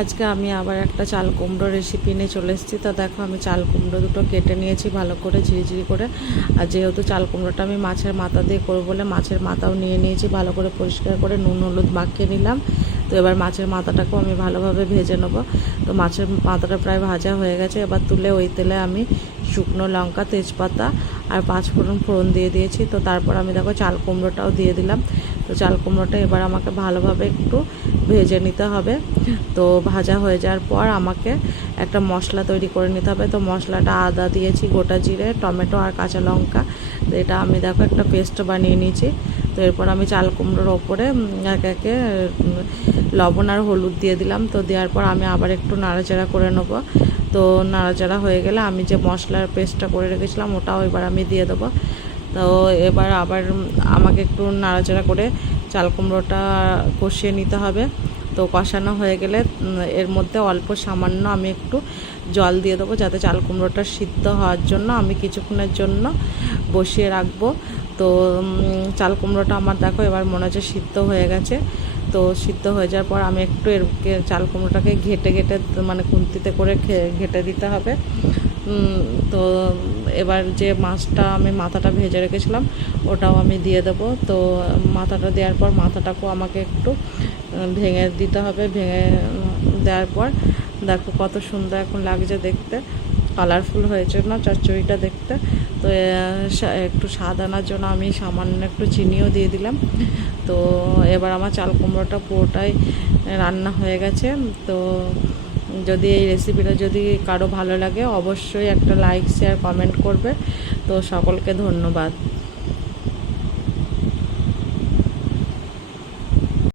আজকে আমি আবার একটা চাল কুমড়ো রেসিপি নিয়ে চলে এসেছি। তো দেখো আমি চাল কুমড়ো দুটো কেটে নিয়েছি ভালো করে ঝিরিঝিরি করে। আর যেহেতু চাল কুমড়োটা আমি মাছের মাথা দিয়ে করবো বলে মাছের মাথাও নিয়ে নিয়েছি, ভালো করে পরিষ্কার করে নুন হলুদ মাখিয়ে নিলাম। তো এবার মাছের মাথাটাকেও আমি ভালোভাবে ভেজে নেবো। তো মাছের মাথাটা প্রায় ভাজা হয়ে গেছে, এবার তুলে ওই তেলে আমি শুকনো লঙ্কা তেজপাতা আর পাঁচফোড়ন ফোড়ন দিয়ে দিয়েছি। তো তারপর আমি দেখো চাল কুমড়োটাও দিয়ে দিলাম। তো চাল কুমড়োটা এবার আমাকে ভালোভাবে একটু ভেজে নিতে হবে। তো ভাজা হয়ে যাওয়ার পর আমাকে একটা মশলা তৈরি করে নিতে হবে। তো মশলাটা আদা দিয়েছি, গোটা জিরে, টমেটো আর কাঁচা লঙ্কা। তো এটা আমি দেখো একটা পেস্ট বানিয়ে নিয়েছি। তো এরপর আমি চাল কুমড়োর ওপরে একে একে লবণ আর হলুদ দিয়ে দিলাম। তো দেওয়ার পর আমি আবার একটু নাড়াচাড়া করে নেবো। তো নাড়াচাড়া হয়ে গেলে আমি যে মশলার পেস্টটা করে রেখেছিলাম ওটাও এবার আমি দিয়ে দেবো। তো এবার আবার আমাকে একটু নাড়াচাড়া করে চাল কুমড়োটা কষিয়ে নিতে হবে। তো কষানো হয়ে গেলে এর মধ্যে অল্প সামান্য আমি একটু জল দিয়ে দেবো, যাতে চাল কুমড়োটা সিদ্ধ হওয়ার জন্য আমি কিছুক্ষণের জন্য বসিয়ে রাখবো। তো চাল কুমড়োটা আমার দেখো এবার মনে হচ্ছে সিদ্ধ হয়ে গেছে। তো সিদ্ধ হয়ে যাওয়ার পর আমি একটু এর চাল কুমড়োটাকে ঘেটে ঘেটে মানে খুন্তিতে করে ঘেটে দিতে হবে। তো এবার যে মাছটা আমি মাথাটা ভেজে রেখেছিলাম ওটাও আমি দিয়ে দেবো। তো মাথাটা দেওয়ার পর মাথাটাকেও আমাকে একটু ভেঙে দিতে হবে। ভেঙে দেওয়ার পর দেখো কত সুন্দর এখন লাগছে দেখতে, কালারফুল হয়েছে না চচ্চড়িটা দেখতে। তো একটু স্বাদ আনার জন্য আমি সামান্য একটু চিনিও দিয়ে দিলাম। তো এবার আমার চাল কুমড়োটা পুরোটাই রান্না হয়ে গেছে। তো যদি এই রেসিপিটা যদি কারো ভালো লাগে অবশ্যই একটা লাইক শেয়ার কমেন্ট করবে। তো সকলকে ধন্যবাদ।